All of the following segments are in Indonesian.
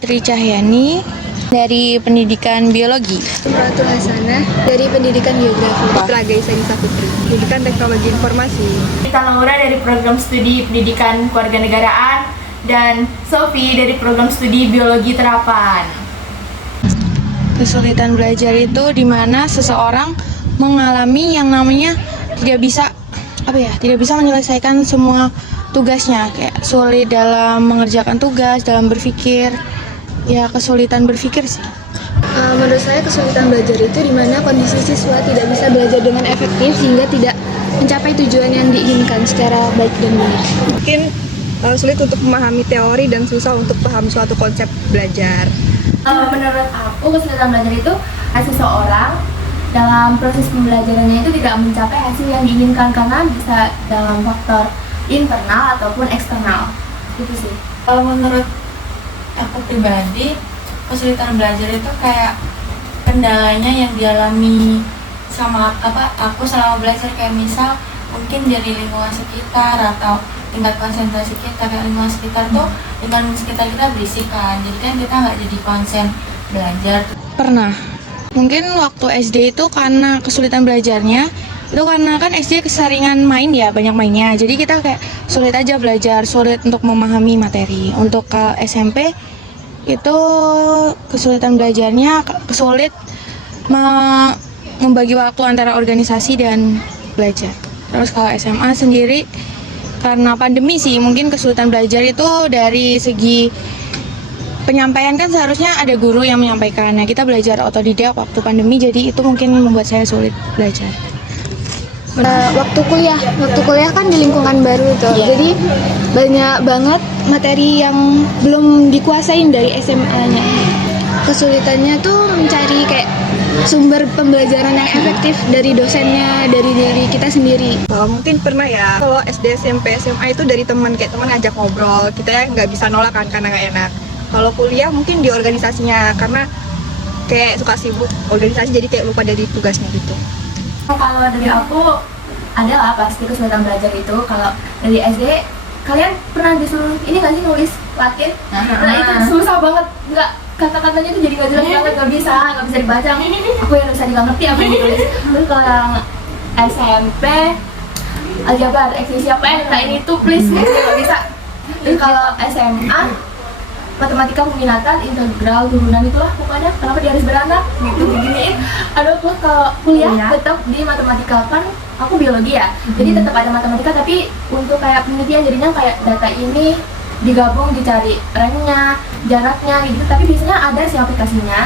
Putri Cahyani dari Pendidikan Biologi. Ratu Hasanah dari Pendidikan Geografi. Pragaisa Nisa Putri, Pendidikan Teknologi Informasi. Kita Laura dari Program Studi Pendidikan Kewarganegaraan dan Sophie dari Program Studi Biologi Terapan. Kesulitan belajar itu di mana seseorang mengalami yang namanya tidak bisa menyelesaikan semua tugasnya, kayak sulit dalam mengerjakan tugas, dalam berpikir, ya kesulitan berpikir sih. Menurut saya kesulitan belajar itu di mana kondisi siswa tidak bisa belajar dengan efektif sehingga tidak mencapai tujuan yang diinginkan secara baik dan benar. Mungkin sulit untuk memahami teori dan susah untuk paham suatu konsep belajar. Menurut aku kesulitan belajar itu seseorang dalam proses pembelajarannya itu tidak mencapai hasil yang diinginkan karena bisa dalam faktor internal ataupun eksternal. Itu sih. Kalau menurut aku pribadi, kesulitan belajar itu kayak kendalanya yang dialami sama aku selama belajar, kayak misal mungkin dari lingkungan sekitar atau tingkat konsentrasi kita, kayak lingkungan sekitar tuh lingkungan sekitar kita berisik kan, jadi kan kita nggak jadi konsen belajar. Pernah. Mungkin waktu SD itu karena kesulitan belajarnya, itu karena kan SD keseringan main ya, banyak mainnya. Jadi kita kayak sulit aja belajar, sulit untuk memahami materi. Untuk ke SMP itu kesulitan belajarnya sulit membagi waktu antara organisasi dan belajar. Terus kalau SMA sendiri karena pandemi sih, mungkin kesulitan belajar itu dari segi penyampaian, kan seharusnya ada guru yang menyampaikan. Nah, kita belajar otodidak waktu pandemi, jadi itu mungkin membuat saya sulit belajar. Waktu kuliah kan di lingkungan baru tuh, jadi banyak banget materi yang belum dikuasain dari SMA-nya. Kesulitannya tuh mencari kayak sumber pembelajaran yang efektif dari dosennya, dari diri kita sendiri. Mungkin pernah ya, kalau SD, SMP, SMA itu dari teman, kayak teman ngajak ngobrol, kita ya nggak bisa nolak kan karena nggak enak. Kalau kuliah mungkin di organisasinya, karena kayak suka sibuk organisasi, jadi kayak lupa dari tugasnya gitu. Kalau dari aku adalah pasti kesulitan belajar itu. Kalau dari SD, kalian pernah disuruh ini nggak sih nulis Latin? Nah itu susah banget, nggak, kata-katanya tuh jadi nggak jelas banget, nggak bisa dibaca. Aku yang bisa nggak ngerti apa yang ditulis. Terus kalau yang SMP, aljabar, X siapa yang nah ini tuh please nggak bisa. Terus kalau SMA, matematika peminatan, integral, turunan, itulah pokoknya kenapa dia harus beranak gitu beginiin. Aduh, terus kalau kuliah tetap di matematika, kan aku biologi ya, jadi tetap ada matematika, tapi untuk kayak penelitian jadinya kayak data ini digabung, dicari ranknya, jaraknya gitu. Tapi biasanya ada sih aplikasinya,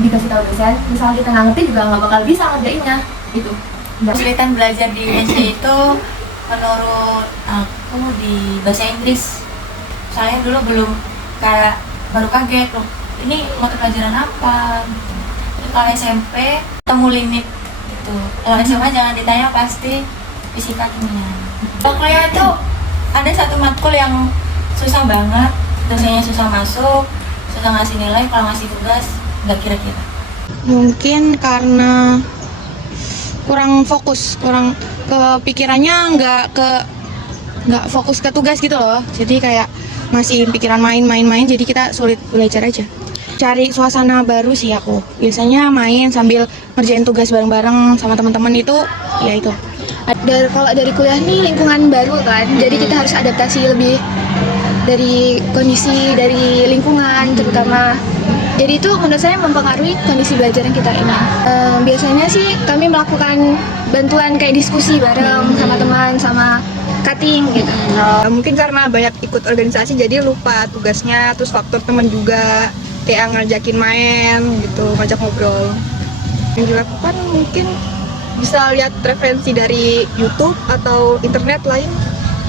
dikasih tahu dosen, misalnya kita nggak ngerti juga nggak bakal bisa ngerjainnya gitu. Kesulitan belajar di SD itu menurut aku di bahasa Inggris. Saya dulu baru kaget loh, ini mata pelajaran apa. Kalau SMP ketemu limit gitu. Kalau SMA jangan ditanya, pasti fisika kimia. Pokoknya itu ada satu matkul yang susah banget, dosennya susah masuk, susah ngasih nilai, kalau ngasih tugas nggak kira-kira. Mungkin karena kurang fokus, kurang kepikirannya nggak fokus ke tugas gitu loh. Jadi kayak masih pikiran main, jadi kita sulit belajar aja. Cari suasana baru sih aku. Biasanya main sambil ngerjain tugas bareng-bareng sama teman-teman itu, ya itu. Kalau dari kuliah nih lingkungan baru kan, jadi kita harus adaptasi lebih dari kondisi, dari lingkungan terutama. Jadi itu menurut saya mempengaruhi kondisi belajar yang kita ini. Biasanya sih kami melakukan bantuan kayak diskusi bareng sama teman, sama cutting gitu. Mungkin karena banyak ikut organisasi jadi lupa tugasnya, terus faktor teman juga, kayak ngajakin main gitu, ngajak ngobrol. Yang dilakukan mungkin bisa lihat referensi dari YouTube atau internet lain.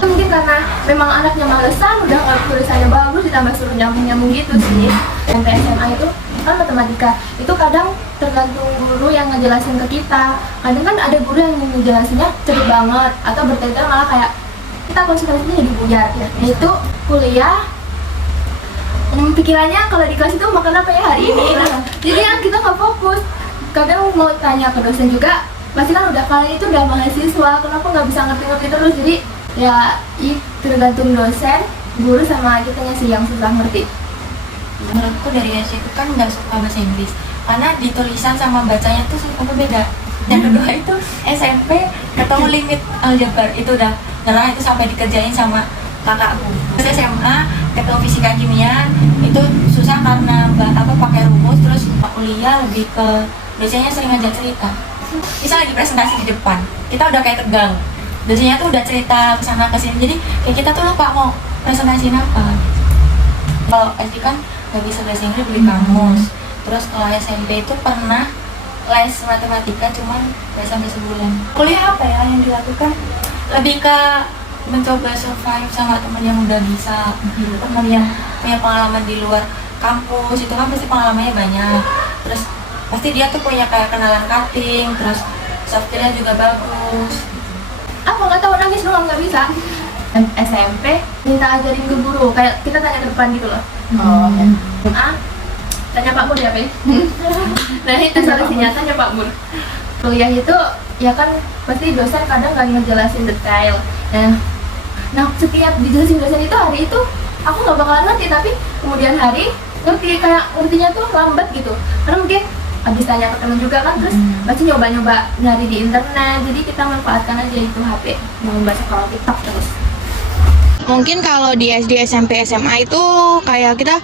Mungkin karena memang anaknya malesan, udah nggak tulisannya bagus, ditambah suruh nyambung gitu sih. SMP SMA itu kan matematika, itu kadang tergantung guru yang ngejelasin ke kita. Kadang kan ada guru yang ngejelasinnya cepet banget, atau bertele-tele malah kayak kita konsentrasinya jadi buyar. Nah itu kuliah, pikirannya kalau di kelas itu makan apa ya hari ini. Nah, jadi yang kita nggak fokus. Kadang mau tanya ke dosen juga, pasti kan udah kalian itu udah mahasiswa, kenapa nggak bisa ngerti-ngerti terus. Jadi ya tergantung dosen, guru sama kitanya sih yang susah ngerti. Menurutku dari SD itu kan nggak suka bahasa Inggris karena di tulisan sama bacanya tuh apa beda. Yang kedua itu SMP ketemu limit aljabar itu udah nyerah, itu sampai dikerjain sama kakakku. Terus SMA ketemu fisika kimia itu susah karena pakai rumus. Terus kuliah lebih ke biasanya sering ngajak cerita. Misal lagi presentasi di depan, kita udah kayak tegang. Biasanya tuh udah cerita kesana kesini, jadi kayak kita tuh lupa mau presentasiin apa. Kalau SD kan nggak bisa bahasa Inggris, beli kamus. Terus kalau SMP itu pernah les matematika, cuman nggak sampai sebulan. Kuliah apa ya yang dilakukan? Lebih ke mencoba survive sama teman yang udah bisa, teman yang punya pengalaman di luar kampus. Itu kan pasti pengalamannya banyak. Terus pasti dia tuh punya kayak kenalan cutting, terus soft skillnya juga bagus. Apa nggak tahu, nangis doang nggak bisa. SMP minta ajarin ke guru, kayak kita tanya ke depan gitu loh. Oh, ya. Tanya Pak Mur ya, Pe. Nah itu solusinya, tanya Pak Mur. Kuliah itu ya kan pasti dosen kadang nggak ngejelasin detail. Nah setiap dijelasin dosen itu hari itu aku nggak bakalan ngerti, tapi kemudian hari ngerti, kayak ngertinya tuh lambat gitu. Karena mungkin habis tanya ke temen juga kan, terus pasti nyoba-nyoba nyari di internet. Jadi kita manfaatkan aja itu HP, mau baca kalau TikTok terus. Mungkin kalau di SD, SMP, SMA itu kayak kita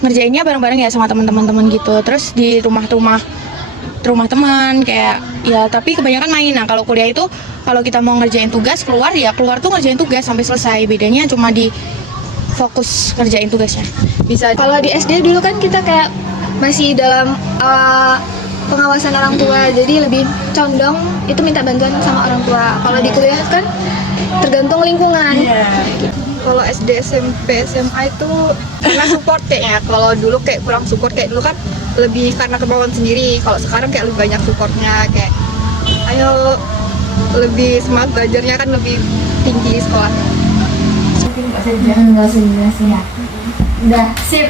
ngerjainnya bareng-bareng ya sama teman-teman gitu. Terus di rumah teman kayak ya, tapi kebanyakan main. Nah kalau kuliah itu kalau kita mau ngerjain tugas keluar tuh ngerjain tugas sampai selesai. Bedanya cuma di fokus ngerjain tugasnya. Bisa. Kalau di SD dulu kan kita kayak masih dalam pengawasan orang tua, jadi lebih condong itu minta bantuan sama orang tua. Kalau di kuliah kan tergantung lingkungan. Kalau SD, SMP, SMA itu karena support kayaknya. Kalau dulu kayak kurang support, kayak dulu kan lebih karena kemauan sendiri. Kalau sekarang kayak lebih banyak supportnya, kayak ayo lebih semangat belajarnya kan lebih tinggi di sekolah. Nggak usah dijelasin ya. Udah sip.